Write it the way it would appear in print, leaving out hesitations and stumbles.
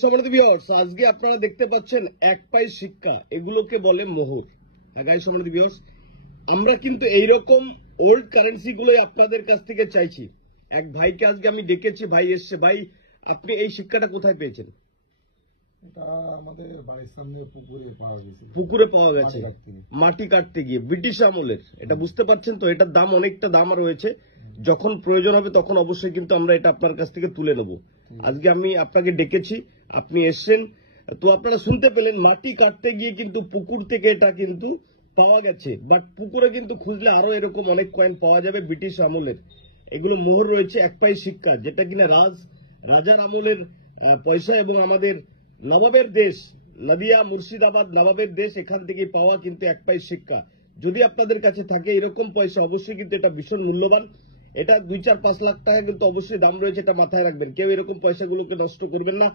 সম্মানিত ভিউয়ার্স, আজকে আপনারা দেখতে পাচ্ছেন এক পাই সিক্কা, এগুলোকে বলে মোহর। গাইস সম্মানিত ভিউয়ার্স, আমরা কিন্তু এইরকম ওল্ড কারেন্সি গুলোই আপনাদের কাছ থেকে চাইছি। এক ভাইকে আজকে আমি ডেকেছি, ভাই এসছে। ভাই, আপনি এই শিক্ষাটা কোথায় পেয়েছেন? এটা আমাদের বাড়ির সামনে পুকুরে পাওয়া গেছে। পুকুরে পাওয়া গেছে, মাটি কাটতে গিয়ে, ব্রিটিশ আমলের। এটা বুঝতে পারছেন তো? এটার দাম অনেকটা দাম রয়েছে। যখন প্রয়োজন হবে তখন অবশ্যই কিন্তু আমরা এটা আপনার কাছ থেকে তুলে নেব। আজকে আমি আপনাকে ডেকেছি, আপনি এসছেন, তো আপনারা শুনতে পেলেন মাটি কাটতে গিয়ে কিন্তু পুকুর থেকে এটা কিন্তু পাওয়া গেছে। বাট পুকুরে কিন্তু খুঁজলে আরো এরকম অনেক কয়েন পাওয়া যাবে ব্রিটিশ আমলের। এগুলো মোহর রয়েছে এক পাই সিক্কা, যেটা কিনা রাজার আমলের পয়সা, এবং আমাদের নবাবের দেশ নদিয়া মুর্শিদাবাদ নবাবের দেশ, এখান থেকে পাওয়া কিন্তু এক পাই সিক্কা। যদি আপনাদের কাছে থাকে এরকম পয়সা, অবশ্যই কিন্তু এটা ভীষণ মূল্যবান। এটা 2-4-5 লাখ টাকা কিন্তু অবশ্যই দাম রয়েছে, এটা মাথায় রাখবেন। কেউ এরকম পয়সাগুলোকে নষ্ট করবেন না।